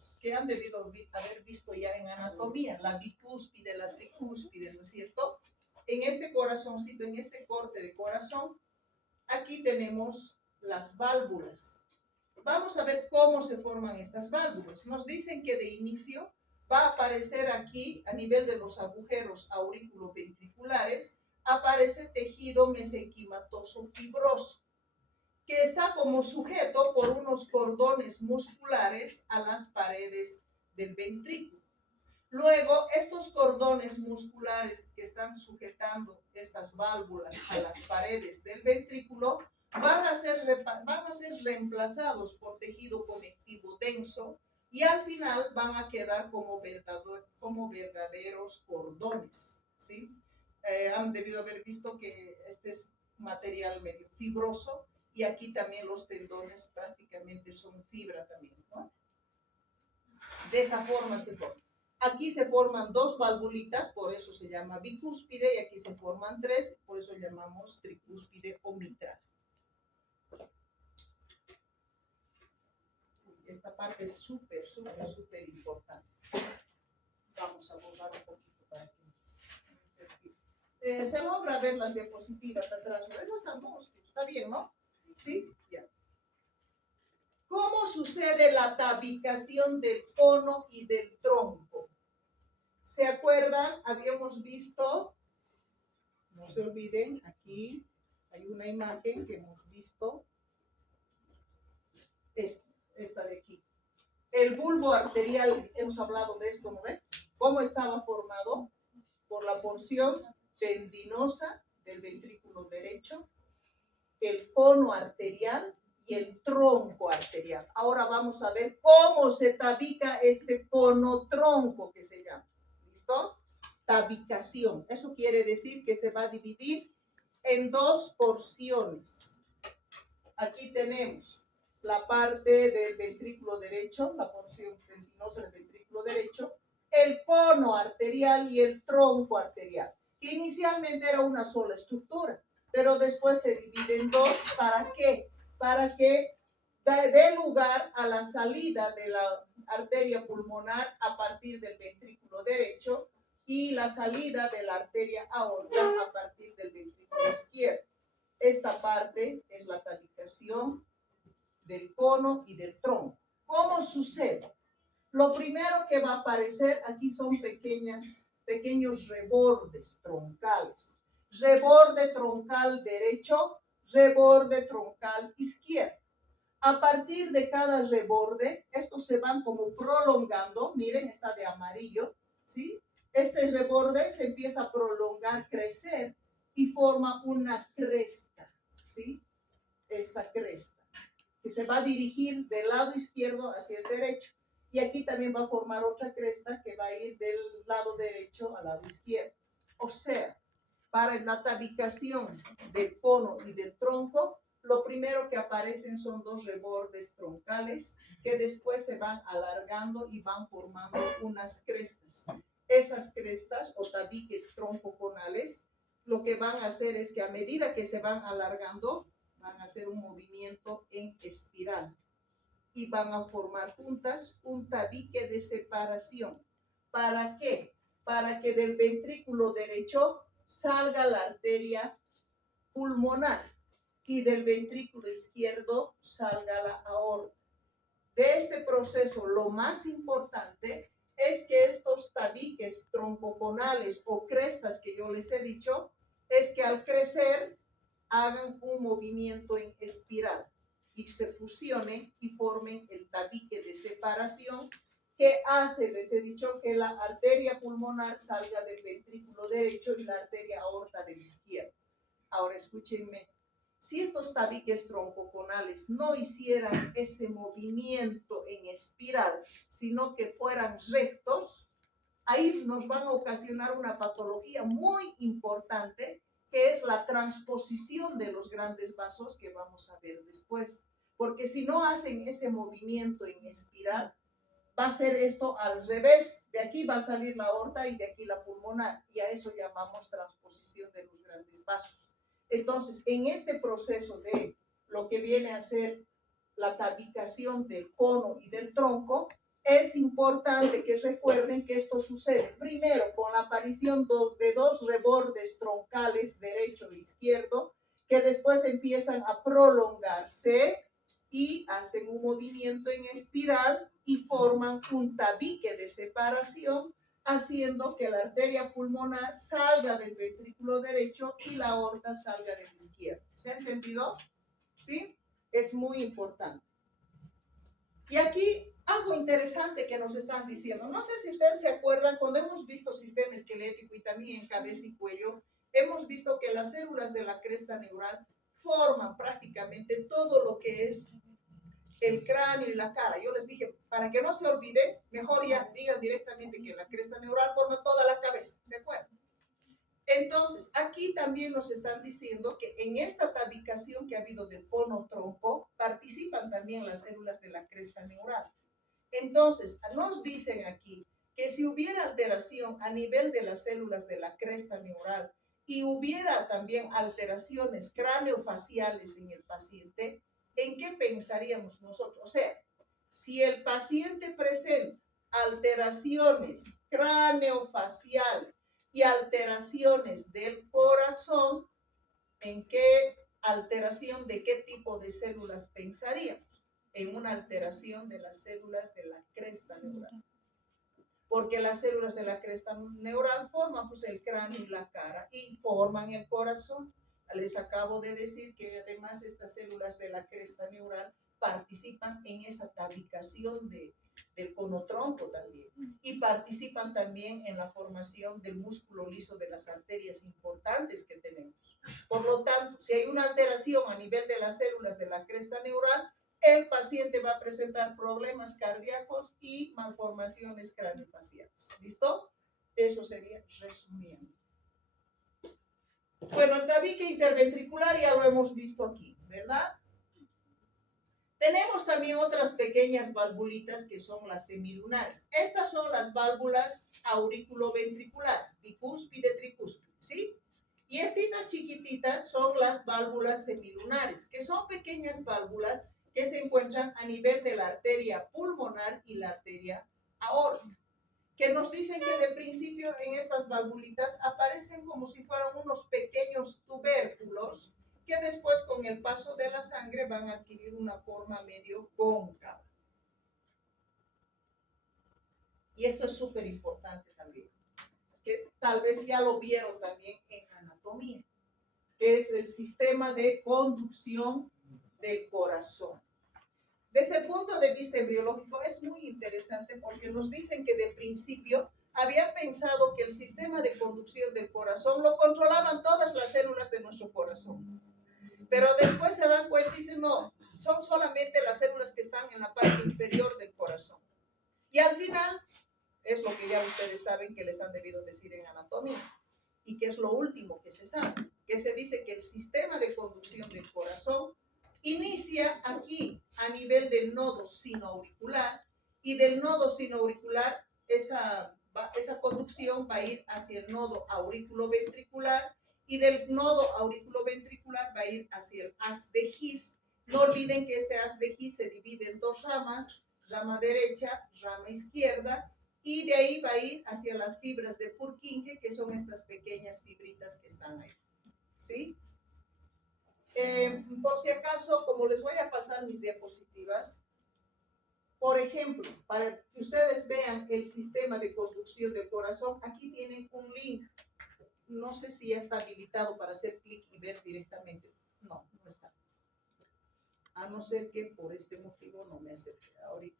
válvulas que han debido haber visto ya en anatomía, la bicúspide, la tricúspide, ¿no es cierto? En este corazoncito, en este corte de corazón, aquí tenemos las válvulas. Vamos a ver cómo se forman estas válvulas. Nos dicen que de inicio va a aparecer aquí, a nivel de los agujeros aurículo-ventriculares, aparece tejido mesenquimatoso fibroso, que está como sujeto por unos cordones musculares a las paredes del ventrículo. Luego, estos cordones musculares que están sujetando estas válvulas a las paredes del ventrículo van a ser reemplazados por tejido conectivo denso y al final van a quedar como verdaderos cordones, ¿sí? Han debido haber visto que este es material medio fibroso y aquí también los tendones prácticamente son fibra también, ¿no? De esa forma se forma. Aquí se forman dos valvulitas, por eso se llama bicúspide, y aquí se forman tres, por eso llamamos tricúspide o mitral. Esta parte es súper importante. Vamos a borrar un poquito para que se logra ver las diapositivas atrás. No estamos, está bien, ¿no? ¿Sí? Ya. ¿Cómo sucede la tabicación del cono y del tronco? ¿Se acuerdan? Habíamos visto, no se olviden, aquí hay una imagen que hemos visto, esta de aquí. El bulbo arterial, hemos hablado de esto, ¿no ven? ¿Cómo estaba formado? Por la porción tendinosa del ventrículo derecho, el cono arterial y el tronco arterial. Ahora vamos a ver cómo se tabica este cono-tronco que se llama. ¿Listo? Tabicación. Eso quiere decir que se va a dividir en dos porciones. Aquí tenemos la parte del ventrículo derecho, la porción tendinosa del ventrículo derecho, el cono arterial y el tronco arterial. Inicialmente era una sola estructura, pero después se divide en dos. ¿Para qué? Para que dé lugar a la salida de la arteria pulmonar a partir del ventrículo derecho y la salida de la arteria aorta a partir del ventrículo izquierdo. Esta parte es la tabicación del cono y del tronco. ¿Cómo sucede? Lo primero que va a aparecer aquí son pequeños rebordes troncales. Reborde troncal derecho, reborde troncal izquierdo. A partir de cada reborde, estos se van como prolongando. Miren, está de amarillo, ¿sí? Este reborde se empieza a prolongar, crecer y forma una cresta, ¿sí? Esta cresta, que se va a dirigir del lado izquierdo hacia el derecho. Y aquí también va a formar otra cresta que va a ir del lado derecho al lado izquierdo. O sea, para la tabicación del cono y del tronco, lo primero que aparecen son dos rebordes troncales que después se van alargando y van formando unas crestas. Esas crestas o tabiques troncoconales, lo que van a hacer es que a medida que se van alargando, van a hacer un movimiento en espiral y van a formar juntas un tabique de separación. ¿Para qué? Para que del ventrículo derecho salga la arteria pulmonar y del ventrículo izquierdo salga la aorta. De este proceso, lo más importante es que estos tabiques troncoconales o crestas que yo les he dicho, es que al crecer hagan un movimiento en espiral y se fusionen y formen el tabique de separación que hace, les he dicho, que la arteria pulmonar salga del ventrículo derecho y la arteria aorta del izquierdo. Ahora escúchenme, si estos tabiques troncoconales no hicieran ese movimiento en espiral, sino que fueran rectos, ahí nos van a ocasionar una patología muy importante, que es la transposición de los grandes vasos que vamos a ver después. Porque si no hacen ese movimiento en espiral, va a ser esto al revés. De aquí va a salir la aorta y de aquí la pulmonar. Y a eso llamamos transposición de los grandes vasos. Entonces, en este proceso de lo que viene a ser la tabicación del cono y del tronco, es importante que recuerden que esto sucede primero con la aparición de dos rebordes troncales, derecho e izquierdo, que después empiezan a prolongarse y hacen un movimiento en espiral y forman un tabique de separación, haciendo que la arteria pulmonar salga del ventrículo derecho y la aorta salga del izquierdo. ¿Se ha entendido? ¿Sí? Es muy importante. Y aquí algo interesante que nos están diciendo. No sé si ustedes se acuerdan, cuando hemos visto sistema esquelético y también en cabeza y cuello, hemos visto que las células de la cresta neural forman prácticamente todo lo que es el cráneo y la cara. Yo les dije, para que no se olviden, mejor ya digan directamente que la cresta neural forma toda la cabeza. ¿Se acuerdan? Entonces, aquí también nos están diciendo que en esta tabicación que ha habido del cono tronco, participan también las células de la cresta neural. Entonces, nos dicen aquí que si hubiera alteración a nivel de las células de la cresta neural y hubiera también alteraciones craneofaciales en el paciente, ¿en qué pensaríamos nosotros? O sea, si el paciente presenta alteraciones craneofaciales y alteraciones del corazón, ¿en qué alteración de qué tipo de células pensaríamos? En una alteración de las células de la cresta neural. Porque las células de la cresta neural forman pues, el cráneo y la cara y forman el corazón. Les acabo de decir que además estas células de la cresta neural participan en esa tabicación del conotronco también y participan también en la formación del músculo liso de las arterias importantes que tenemos. Por lo tanto, si hay una alteración a nivel de las células de la cresta neural, el paciente va a presentar problemas cardíacos y malformaciones craneofaciales. ¿Listo? Eso sería resumiendo. Bueno, el tabique interventricular ya lo hemos visto aquí, ¿verdad? Tenemos también otras pequeñas valvulitas que son las semilunares. Estas son las válvulas auriculoventriculares, bicúspide, tricúspide, ¿sí? Y estas chiquititas son las válvulas semilunares, que son pequeñas válvulas que se encuentran a nivel de la arteria pulmonar y la arteria aórtica, que nos dicen que de principio en estas valvulitas aparecen como si fueran unos pequeños tubérculos que después con el paso de la sangre van a adquirir una forma medio cóncava. Y esto es súper importante también, que tal vez ya lo vieron también en anatomía, que es el sistema de conducción del corazón. Desde el punto de vista embriológico es muy interesante porque nos dicen que de principio habían pensado que el sistema de conducción del corazón lo controlaban todas las células de nuestro corazón. Pero después se dan cuenta y dicen, no, son solamente las células que están en la parte inferior del corazón. Y al final, es lo que ya ustedes saben que les han debido decir en anatomía, y que es lo último que se sabe, que se dice que el sistema de conducción del corazón inicia aquí a nivel del nodo sinoauricular, y del nodo sinoauricular esa conducción va a ir hacia el nodo auriculoventricular, y del nodo auriculoventricular va a ir hacia el haz de His. No olviden que este haz de His se divide en dos ramas, rama derecha, rama izquierda, y de ahí va a ir hacia las fibras de Purkinje, que son estas pequeñas fibritas que están ahí. ¿Sí? Por si acaso, como les voy a pasar mis diapositivas, por ejemplo, para que ustedes vean el sistema de conducción del corazón, aquí tienen un link. No sé si ya está habilitado para hacer clic y ver directamente. No, no está. A no ser que por este motivo no me acerque ahorita.